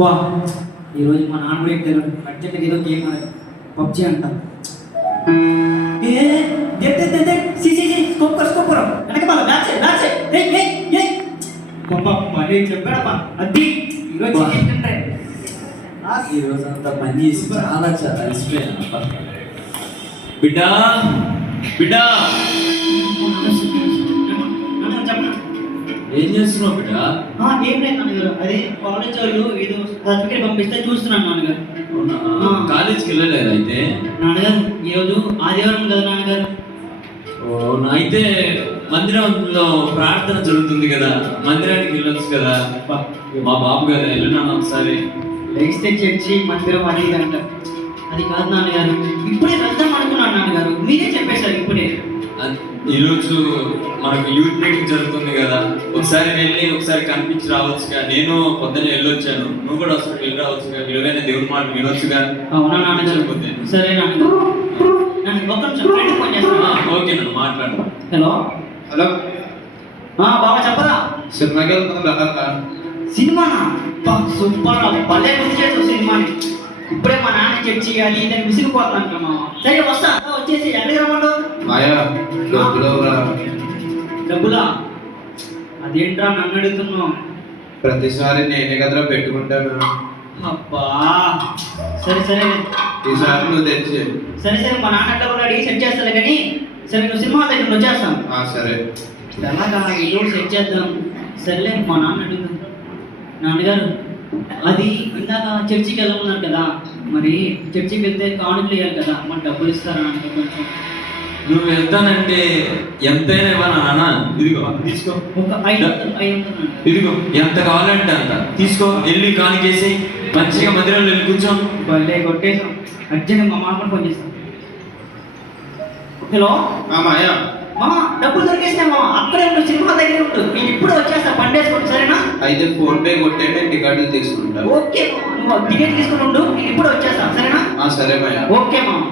వా ఈరోజు మా నాన్న కూడా ఎక్కారు అర్జెంట్గా ఏదో గేమ్ ఆడాలి పబ్జి అంటాం చెప్పాడప్పా అది ఈరోజు అంతా పని చేసి చాలా చాలా అలసిపోయాను. బిడ్డా బిడ్డా ఏం చేస్తున్నావు బిడ్డా? ఏం లేదు నాన్నగారు, అదే కాలేజ్ వాళ్ళు ఏదో సర్టిఫికేట్ పంపిస్తే చూస్తున్నాను నాన్నగారు. కాలేజీకి వెళ్ళలేదు అయితే? నాన్నగారు ఈరోజు ఆదివారం కదా నాన్నగారు. అయితే మందిరంలో ప్రార్థన జరుగుతుంది కదా, మందిరానికి వెళ్ళొచ్చు కదా. మా బాబు కదా వెళ్ళినాను ఒకసారి. లెగిస్తే చర్చి మందిరం అది ఇది అంట. అది కాదు నాన్నగారు, ఇప్పుడే వెళ్దాం అనుకున్నాను నాన్నగారు, మీరే చెప్పేశారు ఇప్పుడే. ఈరోజు మనకు యూత్ మీటింగ్ జరుగుతుంది కదా, ఒకసారి వెళ్ళి ఒకసారి కనిపించి రావచ్చుగా. నేను పొద్దున్నే వెళ్ళొచ్చాను, నువ్వు కూడా ఒకసారి వెళ్ళి రావచ్చుగా, విలువైన దేవుని మాట వినొచ్చుగా. అవునా నాన్నగారు? సరే నాన్నగారు, ఒక్క నిమిషం ఫ్రెండ్ ఫోన్ చేస్తాను. ఓకే నన్ను మాట్లాడు. హలో హలో బాబా చెప్పరా? సినిమాకి వెళ్తున్నాం. సినిమానా? సూపర్, భలే గుర్తు చేసావు సినిమాని. ఇప్పుడే మా నాన్న చర్చి అది దాన్ని విసిగిపోతాను మామ. సరే వస్తా, వచ్చేసి ఎక్కడికి రమ్మంటావు? మాయా డబ్బులా? అదేంట్రా నన్ను అడుగుతున్నావు? ప్రతిసారి నేనే కదరా పెట్టుకుంటాను. అబ్బా సరే సరే, ఈసారి నువ్వు తెచ్చి. సరే సరే, మా నాన్న డబ్బులు అడిగి సెట్ చేస్తాను కానీ. సరే నువ్వు సినిమా దగ్గర వచ్చేస్తాను. సరే ఎలాగా ఏదో సెట్ చేద్దాం. సరేలే మా నాన్న అడుగుతాం. నాన్నగారు అది ఇందాక చర్చికి వెళ్ళమన్నారు కదా, మరి చర్చికి వెళ్తే కానుకలు వేయాలి కదా, మరి డబ్బులు ఇస్తారా అంటే కొంచెం. నువ్వు వెళ్తానంటే ఎంతైనా ఇవ్వనా నాన్న? ఇదిగో తీసుకో, ఒక 500 ఇదిగో ఎంత కావాలంటే అంత తీసుకో, వెళ్ళి కానికేసి మంచిగా మందిరంలో వెళ్ళి కూర్చో. భలే కొట్టేసాం. అర్జెంట్ మా మామ ఫోన్ చేస్తాం. హలో మాయా, మామ డబ్బులు దొరికేసినాయి మామ, అక్కడే ఉండు, సినిమా దగ్గరే ఉండు, నేను ఇప్పుడు వచ్చేస్తా, పండేసుకోండి సరేనా? అయితే ఫోన్ పే కొట్టేటే టికెట్లు తీసుకుంటా. ఓకే మామ, నువ్వు టికెట్ తీసుకుని ఉండు, నేను ఇప్పుడు వచ్చేస్తా సరేనా? సరే మాయా. ఓకే మామ.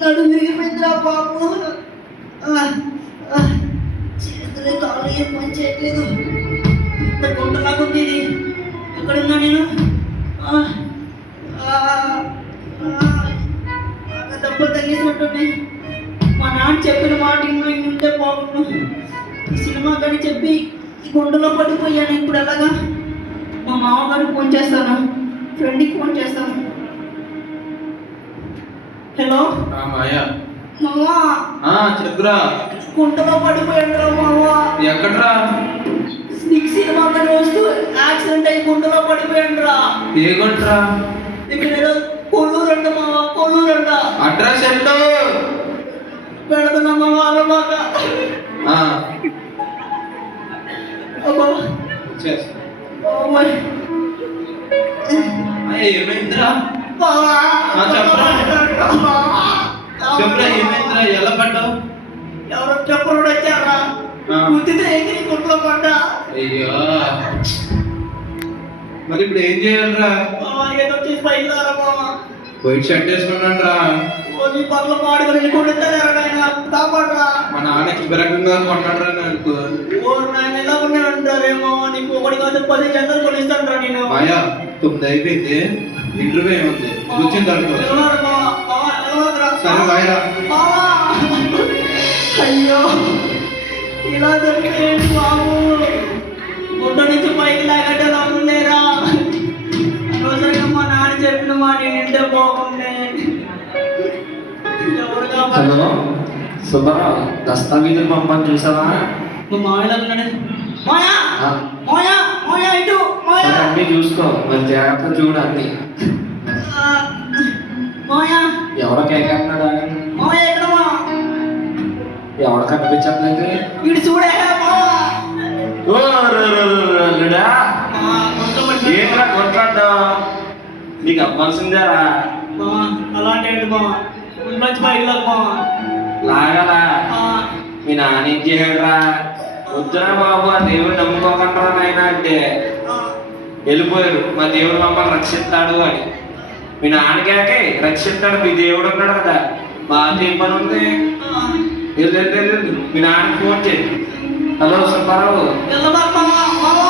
నడు విరిగిపోయిందిరా బాబు, చేతులే కాళ్ళు ఏం పని చేయట్లేదు, ఇంత గుంటలాగా ఉంది ఇది. ఎక్కడున్నా నేను? డబ్బులు తగ్గిసినట్టున్నాయి. మా నాన్న చెప్పిన మాట ఇంటే బాగుండు. ఈ సినిమా కానీ చెప్పి ఈ గుండెలో పడిపోయాను. ఇప్పుడు ఎలాగా? మా మామగారికి ఫోన్ చేస్తాను, ఫ్రెండ్కి ఫోన్ చేస్తాను. హలో మాయా. మామా చెప్పురా. గుంటలో పడిపోయాడు రా మామా. ఎక్కడ్రా? నీకు సినిమా కానీ వస్తూ యాక్సిడెంట్ అయ్యి గుంటలో పడిపోయాడు రా. ఏ కొట్రా? ఇక్కడ ఏదో కొల్లూరు అంట మామా, కొల్లూరు అంట. అడ్రస్ ఎంత పెడుతున్నా మామా, అలవాక. ఏమైందిరా? చెప్పరా ఏమైందిరా? ఎలా పడ్డావు? ఎవరో చెప్పరు వచ్చారా, గుర్తితే ఎగిరి గుంట్లో పడ్డా. అయ్యో, మరి ఇప్పుడు ఏం చేయాలరా? ఏదో వచ్చేసి పైకి రారా మామా. వైట్ షర్ట్ వేసుకున్నాను రా. నీ పనులు మాడుకొని కొడుతారా, కాపాడరా. మా నాన్నకి రకంగా కొన్నాడరా నాకు. నేను ఎలా ఉన్నా అంటారేమో, నీకు ఒకటి కాదు 10 జంటలు కొనిస్తాను రా నేను. మాయా 9 అయిపోయింది, ఇంటర్వ్యూ ఏముంది, కూర్చుని తడుకో. సరే బాయ్రా. అయ్యో ఇలా జరిపేయండి బాబు, గుంట నుంచి పైకి లాగట్టే రాలేరా. అనవసరంగా మా నాన్న చెప్పిన మాట నింటే బాగుండే. హలో సుబ్బారావు, దస్తావేజులు పంపని చూసావా? నువ్వు మాయలా ఉన్నాడు. మాయా మాయా మాయా ఇటు మాయా. అన్నీ చూసుకో, మరి జాగ్రత్త చూడు అన్ని. మాయా ఎవడో కేకేస్తున్నాడా? మాయా ఎక్కడమా? ఎవడ కనిపించట్లేదు. ఇటు చూడే ఏంట్రా కొట్లాడ్డా? నీకు అవ్వాల్సిందేరా. అలాంటి మంచి పైకి లాగలా మీ నాన్న ఏం చేయడురా? వద్దురా బాబు, ఆ దేవుడు నమ్ముకోకుండా నాయన అంటే వెళ్ళిపోయాడు. మా దేవుడు మమ్మల్ని రక్షిస్తాడు అని. మీ నాన్నగాకే రక్షిస్తాడు, మీ దేవుడు ఉన్నాడు కదా. మాకు ఏం పని ఉంది? ఆ, వెళ్ళు. మీ నాన్న ఫోన్ చేయి. హలో సుబ్బారావు. వెళ్ళబాకు మావా.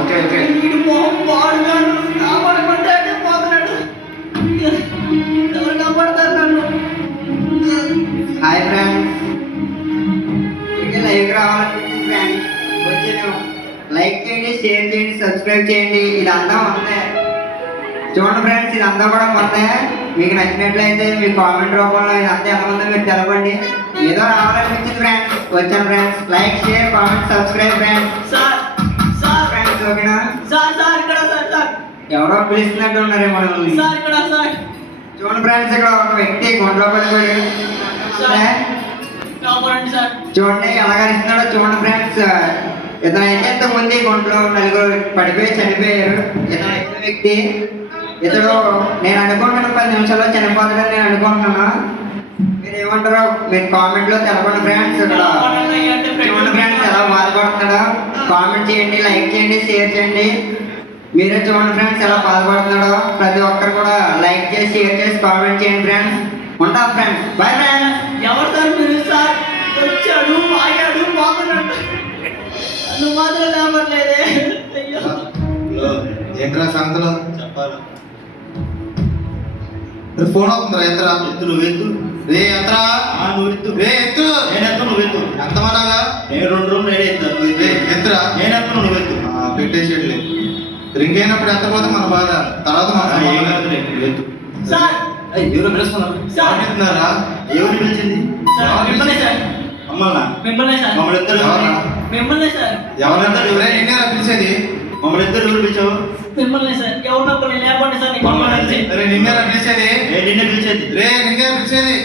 ఓకే. వీడు మొహం పాడుగాను కాపాడమంటే పోతున్నాడు. ఎవరు కాపాడతారు నన్ను? హాయ్ ఫ్రెండ్స్, ఇక లైవ్ రావాలనుకుంటుంది ఫ్రెండ్స్. వచ్చాను. లైక్ చేయండి, షేర్ చేయండి, సబ్స్క్రైబ్ చేయండి. ఇదంతా మందే. చూడండి ఫ్రెండ్స్, ఇదంతా కూడా మందే. మీకు నచ్చినట్లయితే మీ కామెంట్ రూపంలో ఇదంతా ఎంతమంది మీరు తెలపండి. ఏదో రావాలనిపించింది ఫ్రెండ్స్, వచ్చాను friends. Like, share, comment, subscribe friends. Sir friends ఓకేనా? సార్ ఇక్కడ సార్ ఎవరో పిలుస్తున్నట్టు ఉన్నారేమో మనల్ని. సార్ ఇక్కడ సార్ చూడండి ఫ్రెండ్స్, ఇక్కడ ఒక వ్యక్తి గుండెలో పడిపోయాడు. కాపాడండి సార్. చూడండి ఎలా కనిస్తున్నాడో చూడండి ఫ్రెండ్స్. ఇతను అయితే ఇంతకుముందు గుంట్లో నలుగురు పడిపోయి చనిపోయారు. ఇతను అయితే వ్యక్తి. ఇతడు నేను అనుకుంటున్నాను 10 నిమిషాల్లో చనిపోతాడని నేను అనుకుంటున్నాను. మీరు ఏమంటారో మీరు కామెంట్ లో తెలపండి ఫ్రెండ్స్. ఇక్కడ చూడండి ఫ్రెండ్స్ ఎలా బాధపడుతున్నాడో. కామెంట్ చేయండి, లైక్ చేయండి, షేర్ చేయండి. మీరే చూడండి ఫ్రెండ్స్ ఎలా బాధపడుతున్నాడో. ప్రతి ఒక్కరు కూడా లైక్ చేసి, షేర్ చేసి, కామెంట్ చేయండి ఫ్రెండ్స్. ఉంటాం ఫ్రెండ్స్, బాయ్ ఫ్రెండ్స్. ఎవరు సార్ మీరు? సార్ వచ్చాడు, ఆగాడు, పోతున్నాడు. నువ్వు మాత్రం లేవట్లేదే. అయ్యో. ఏంట్రా సంగతులు చెప్పాలి. ఫోన్ అవుతుందిరా, ఎంతరా? ఎత్తు నువ్వు ఎత్తు. రే ఎంతరా? నువ్వు ఎత్తు. రే ఎత్తు. నేను ఎత్తు నువ్వు ఎత్తు. ఎంతమన్నాగా? నేను 2 రోజులు నేనే ఎత్తాను. నువ్వు రే ఎత్తు. ఎంతరా? నేను ఎత్తు నువ్వు ఎత్తు. పెట్టేసేట్లే. రింగ్ అయినప్పుడు ఎంతపోతే మన బాధ, తర్వాత మన ఏం సమాధానం. కాదు, నువ్వు ఎత్తు. సార్ ఎవరు పిలుస్తున్నారు? సార్ చెప్తున్నారా? ఎవరు పిలిచింది? సార్ మిమ్మల్ని సార్ అమ్మల్నా? మిమ్మల్ని సార్ మమ్మల్ని ఇద్దరు ఎవరా? మిమ్మల్ని సార్ ఎవరంతా ఎవరే నిన్నే పిలిచేది? మమ్మల్ని ఇద్దరు ఎవరు పిలిచావు? మిమ్మల్ని సార్ ఎవరినో కొన్ని లేపండి సార్. నీకు కావాలంటే. రే నిన్నే పిలిచేది? నిన్నే పిలిచేది. రే నిన్నే పిలిచేది?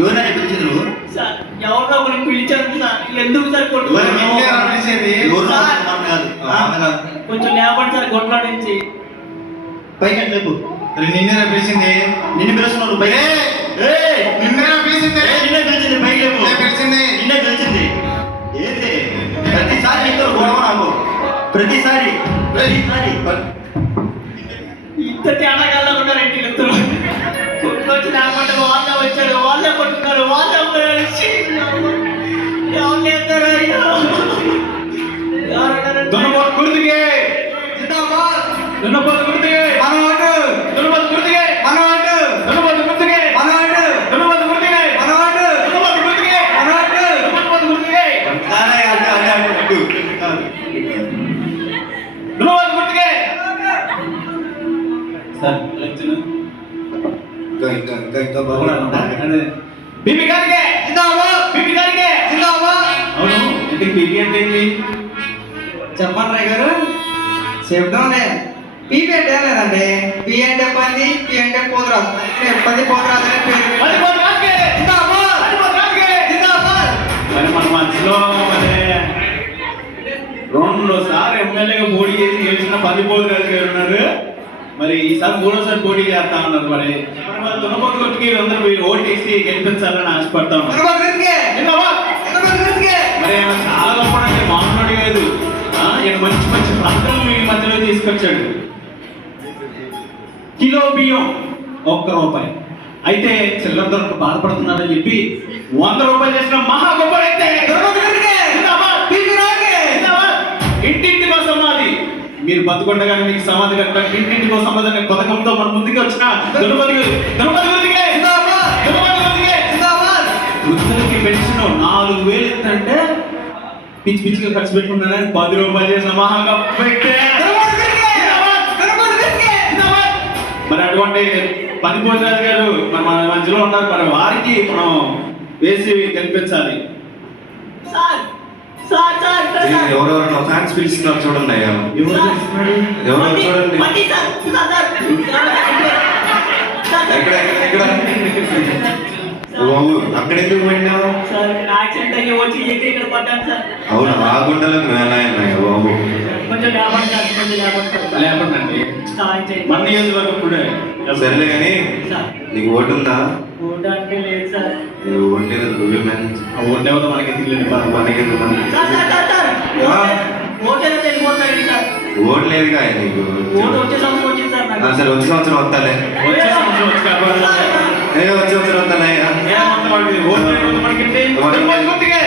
ఎవరైనా పిలిచింది నువ్వు? సార్ ఎవరినో కొన్ని పిలిచారు సార్. ఎందుకు సార్ ఎవరు కొట్టుకున్నారు? నిన్నే పిలిచేది? ఎవరు సార్. మనం కాదు. కొంచెం లేపండి సార్ గొంట్లో నుంచి. పైకి లేపు. రే నిన్నే పిలిచింది? నిన్ను పిలుస్తున్నారు పైకి. నిన్నే పిలిచింది? నిన్నే పిలిచింది పైకి లేపు. నిన్నే పిలిచింది? నిన్నే పిలిచింది. ఏంటి ప్రతిసారి నీతో గొడవ నాకు. ప్రతిసారి ఇంత తేడా కలగకుండా రెండు వ్యక్తులు కొట్టుకొచ్చి లేకపోతే వాళ్ళే వచ్చారు, వాళ్ళే కొట్టుకున్నారు, వాళ్ళే పోయారు. ఛీ, ఎవరు లేస్తారు? అయ్యో. ఎవరన్నారు? దున్నపోతు గుర్తుకే దున్నపోతు గుర్తుకే మనవాడు దున్నపోతు గుర్తుకే మనవాడు దున్నపోతు గుర్తుకే మనవాడు దున్నపోతు గుర్తుకే మనవాడు దున్నపోతు గుర్తుకే మనవాడు దున్నపోతు గుర్తుకే దున్నపోతు గుర్తుకే. సార్ ఇంకా బాగున్నాను. బీబీ గారికే జిందాబాద్, బీబీ గారికే జిందాబాద్. అవును ఇంటికి బీబీ అంటే ఏంటి? చెప్పండి రా గారు, చెప్దాంలే. పీపీ అంటే ఏం లేదండి. పీ అంటే పని, పీ అంటే పోతురాజు. పది పోతురాజు అనే పేరు. మణిపోతు రాజుకే జిందాబాద్, మణిపోతు రాజుకే జిందాబాద్. మరి మన మనసులో మరి 2 సార్లు ఎమ్మెల్యేగా పోటీ చేసి గెలిచిన 10 పోటీ ఉన్నారు. మరి ఈసారి 3వ పోటీ చేస్తా ఉన్నారు. మరి దున్నపోతు కొట్టుకి అందరూ మీరు ఓటేసి గెలిపించాలని ఆశపడతా ఉన్నారు. మణిపోతు రాజుకే జిందాబాద్. మణిపోతు రాజుకే. మరి ఆయన చాలా గొప్ప మామూలు లేదు. ఈయన మంచి మంచి పంటలు మీ మధ్యలో తీసుకొచ్చాడు. కిలో బియ్యం 1 రూపాయి అయితే చిల్లర ధరకు బాధపడుతున్నారని చెప్పి 100 రూపాయలు చేసిన మహా గొప్పడైతే ఇంటింటికో సమాధి. మీరు బతుకుండగానే మీకు సమాధి కట్టడానికి ఇంటింటికో సమాధి అనే పథకంతో మన ముందుకు వచ్చిన వృద్ధులకి పెన్షన్ 4,000 ఇస్తుంటే పిచ్చి పిచ్చిగా ఖర్చు పెట్టుకున్నానని 10 రూపాయలు చేసిన మహా గొప్ప వ్యక్తే. మరి అటువంటి 10 పోతురాజు గారు మన మధ్యలో ఉన్నారు. మరి వారికి మనం వేసి గెలిపించాలి. సార్ సార్ సార్ ఇక్కడ సార్. ఎవరెవరు ఫ్యాన్స్ పిలుస్తున్నారు చూడండి అయ్యా. ఎవరు చేస్తున్నారు? ఎవరో మళ్ళీ- చూడండి. మళ్ళీ సార్ సార్ సార్. ఎక్కడ ఎక్కడ బాబు అక్కడ ఎందుకు పడినావు? సార్ యాక్సిడెంట్ అయ్యి వచ్చి ఇక్కడ పడ్డాను సార్. అవును ఆ గుండెలకు మేలాయన్నాయి బాబు. కొంచెం లేపండి సార్, కొంచెం లేపండి సార్. లేపండి సహాయం చేయండి. మన నియోజకవర్గం ఇప్పుడే సర్లే కానీ సార్ నీకు ఓటు ఉందా? ఓటు అంటే లేదు సార్. ఓటు లేదు నువ్వే మేనేజ్. ఓటు ఎవరో మనకి తెలియదు. మనకెందుకు sir sir sir sir vote ఏదో తెలియపోతుంది సార్. ఓటు లేదుగా నీకు. ఓటు వచ్చే సంవత్సరం వచ్చింది సార్ నాకు. సరే వచ్చే సంవత్సరం వస్తాలే. వచ్చే సంవత్సరం వచ్చి కాబట్టి నేను వచ్చి వస్తానయ్యా. ఏమంత మనకి ఓటు వేయకపోతే మనకేంటి? తిరుపతి గుర్తుకే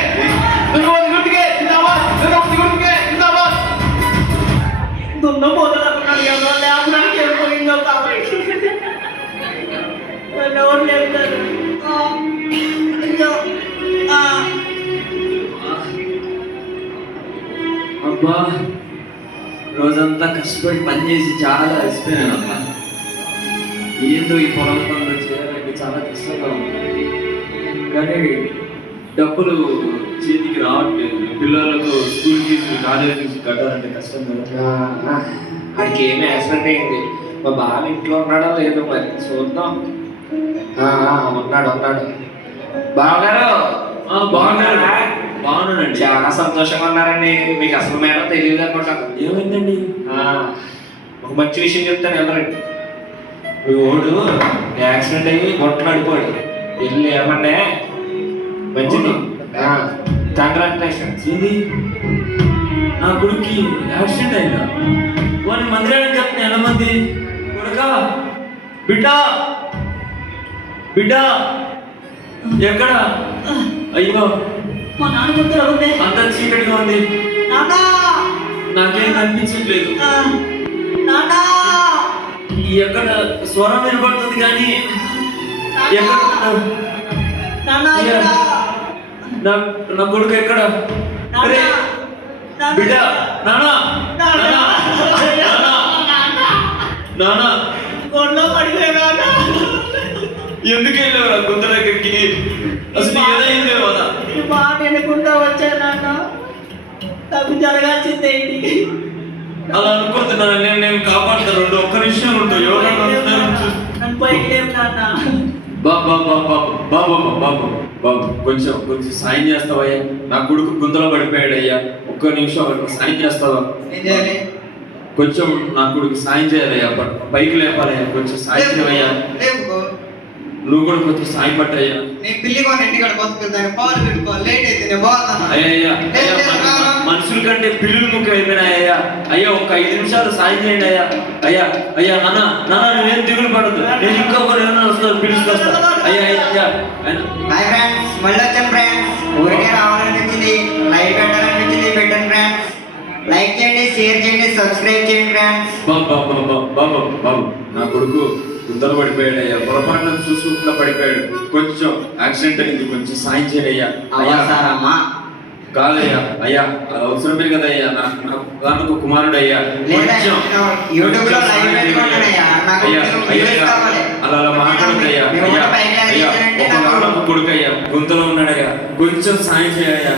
తిరుపతి గుర్తుకే జిందాబాద్ తిరుపతి గుర్తుకే జిందాబాద్. దున్నపోతున్నాడు కదా లేపడానికి వెళ్ళిపోయిందో కాబట్టి ఎవరు లేపుతారు. అయ్యో అబ్బా రోజంతా కష్టపడి పని చేసి చాలా అలసిపోయాను అబ్బా. ఏందో ఈ పొలం పనులు చేయాలంటే చాలా కష్టంగా ఉంది, కానీ డబ్బులు చేతికి రావట్లేదు. పిల్లలకు స్కూల్ ఫీజు కాలేజ్ ఫీజు కట్టాలంటే కష్టం కదా. వాడికి ఏమి యాక్సిడెంట్ అయింది. మా బావ ఇంట్లో ఉన్నాడో లేదో మరి చూద్దాం. ఉన్నాడు. బావగారు బాగున్నారా? బాగున్నానండి. చాలా సంతోషంగా ఉన్నారండి. మీకు అసలు మేడం తెలియదు అనుకుంటాను. ఏమైందండి? ఒక మంచి విషయం చెప్తాను ఎవరండి. మీ ఓడు యాక్సిడెంట్ అయ్యి గొట్ట పడిపోయాడు. వెళ్ళి ఏమంటే మంచిది. కంగ్రాచులేషన్స్. ఇది నా కొడుక్కి యాక్సిడెంట్ అయిందా? వాడిని మందిరానికి చెప్తే ఎలా మంది కొడుకా బిడ్డ ఎక్కడ? అయ్యో మా నాన్న గుర్తు ఉంది. అంత చీకటిగా ఉంది, నాన్నా నాకేం కనిపించట్లేదు. నాన్నా ఎక్కడ స్వరం వినపడుతుంది కానీ ఎక్కడ నాన్నా నా కొడుకు ఎక్కడ? అరే బిడ్డ నానా నానా గొడ్లో పడిపోయా. ఎందుకు వెళ్ళావురా గుంత దగ్గరికి? అసలు ఏదైంది కదా? ఈ మాట వినకుండా వచ్చా నాన్న. నాకు జరగాల్సిందే ఇది. అలా అనుకుంటున్నాను. నేను కాపాడుతాను. ఒక్క నిమిషం ఉంటావు. ఎవరన్నా నన్ను పైకి లేవు నాన్న. బాబు కొంచెం సాయం చేస్తావయ్యా? నా కొడుకు గుంతలో పడిపోయాడు అయ్యా. ఒక్క నిమిషం సాయం చేస్తావా? ఏం చేయాలి? కొంచెం నా కొడుకు సాయం చేయాలయ్యా. పైకి లేపాలయ్యా. కొంచెం సాయం చేయవయ్యా. లేవు. నువ్వు కూడా కొంచెం సాయం పట్టయ్యా. నేను పిల్లి కొని ఇంటికాడ బతుకుతాను. పాలు పెట్టుకో. లేట్ అయితే నేను పోతాను. అయ్యా మనుషుల కంటే పిల్లులు ముఖ్యం అయిపోయినాయ్యా. అయ్యా ఒక్క 5 నిమిషాలు సాయం చేయండి అయ్యా. అయ్యా నాన్న నువ్వేం దిగులు పడదు. నేను ఇంకా ఎవరైనా వస్తారు పిలుచుకొస్తా. అయ్యా హాయ్ ఫ్రెండ్స్, మళ్ళీ వచ్చాను ఫ్రెండ్స్. ఊరికే రావాలనిపించింది, లైక్ పెట్టాలనిపించింది, పెట్టండి ఫ్రెండ్స్. లైక్ చేయండి, షేర్ చేయండి, సబ్స్క్రైబ్ చేయండి ఫ్రెండ్స్. బాబు నా కొడుకు గుంతలు పడిపోయాడు అయ్యా. పొరపాటున చూసుకుంటూ పడిపోయాడు. కొంచెం యాక్సిడెంట్ అయింది. కొంచెం సాయం చేయండి అయ్యా. అవసరమా? కాదయ్యా అయ్యా, అవసరమే కదా అయ్యా. నాకు కుమారుడు అయ్యా. యూట్యూబ్ లో లైవ్ పెట్టుకుంటానయ్యా. నాకు వ్యూస్ కావాలి. అలా మాట్లాడదయ్యా. ఒక కొడుకు అయ్యా గుంతలో ఉన్నాడయ్యా. కొంచెం సాయం చేయయ్యా.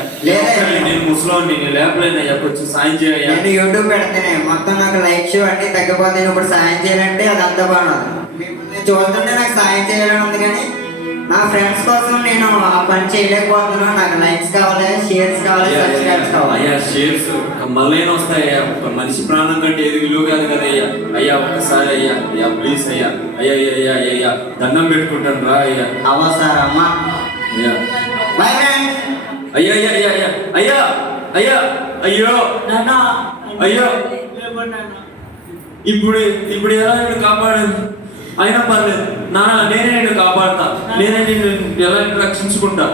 నేను ముసలోని నేను లేపలేదయ్యా. కొంచెం సాయం చేయయ్యా. నేను యూట్యూబ్ పెడితేనే మొత్తం నాకు లైక్స్ అన్ని తగ్గిపోతాయి. ఇప్పుడు సాయం చేయాలంటే అది అంత బాగుంది. నేను చూస్తుంటే నాకు సాయం చేయాలని ఉంది, కానీ నా ఫ్రెండ్స్ కోసం నేను ఆ పని చేయలేకపోతున్నాను. నాకు లైక్స్ కావాలి, షేర్స్ కావాలి, సబ్స్క్రైబ్స్ కావాలి. అయ్యా షేర్స్ మళ్ళీ వస్తాయ్యా. ఒక మనిషి ప్రాణం కంటే ఏది విలువ కాదు కదా అయ్యా. అయ్యా ఒక్కసారి అయ్యా ప్లీజ్ అయ్యా. అయ్యా దండం పెట్టుకుంటాను రా అయ్యా. అవసరమా? అయ్యా బై ఫ్రెండ్స్. అయ్యా అయ్యో నాన్న అయ్యో లేవండి నాన్న. ఇప్పుడు ఎలా నేను కాపాడేది? అయినా పర్లేదు నాన్న, నేనే నేను కాపాడతా. నేనే నేను ఎలా రక్షించుకుంటా.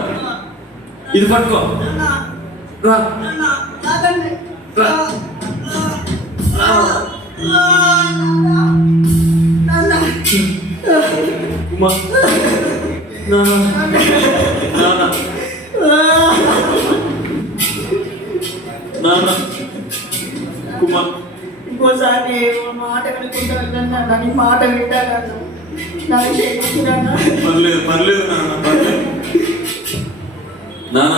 ఇది పట్టుకో నాన్న రా. నాన్న ఆగండి. రా. నాన్న ఉమా నాన్న కుమార్ ఇంకోసారి మాట వినుకుంటా వెళ్ళండి నాన్న. నీ మాట వింటాను. నాకు చేయించుకున్నాను. పర్లేదు నాన్న, పర్లేదు నాన్న.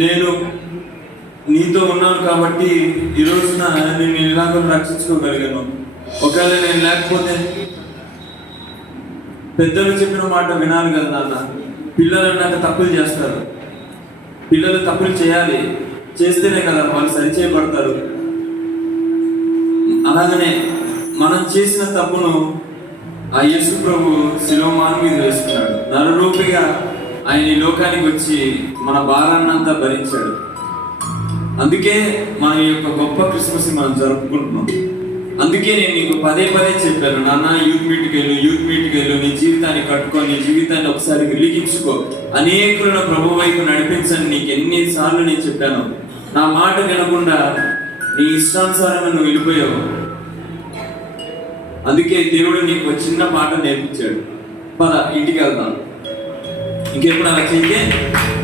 నేను నీతో ఉన్నాను కాబట్టి ఈ రోజున నేను ఇలాగ రక్షించుకోగలిగాను. ఒకవేళ నేను లేకపోతే పెద్దలు చెప్పిన మాట వినాలి కదా నాన్న. పిల్లలు అన్నాక తప్పులు చేస్తారు. పిల్లలు తప్పులు చేయాలి, చేస్తేనే కదా వాళ్ళు సరిచేయబడతారు. అలాగనే మనం చేసిన తప్పును ఆ యేసు ప్రభు శిలువ మాను మీద వేసుకున్నాడు. నరరూపిగా ఆయన ఈ లోకానికి వచ్చి మన భారాన్నంతా భరించాడు. అందుకే మన యొక్క గొప్ప క్రిస్మస్ మనం జరుపుకుంటున్నాం. అందుకే నేను నీకు పదే పదే చెప్పాను, నాన్న యూత్ మీట్కి వెళ్ళు, నీ జీవితాన్ని కట్టుకో, నీ జీవితాన్ని ఒకసారి వెలిగించుకో, అనేకులను ప్రభు వైపు నడిపించని నీకు ఎన్నిసార్లు నేను చెప్పాను. నా మాట వినకుండా నీ ఇష్టానుసారంగా నువ్వు వెళ్ళిపోయావు. అందుకే దేవుడు నీకు ఒక చిన్న పాట నేర్పించాడు. పద ఇంటికి వెళ్దాం. ఇంకెప్పుడు అలా చెయ్యి.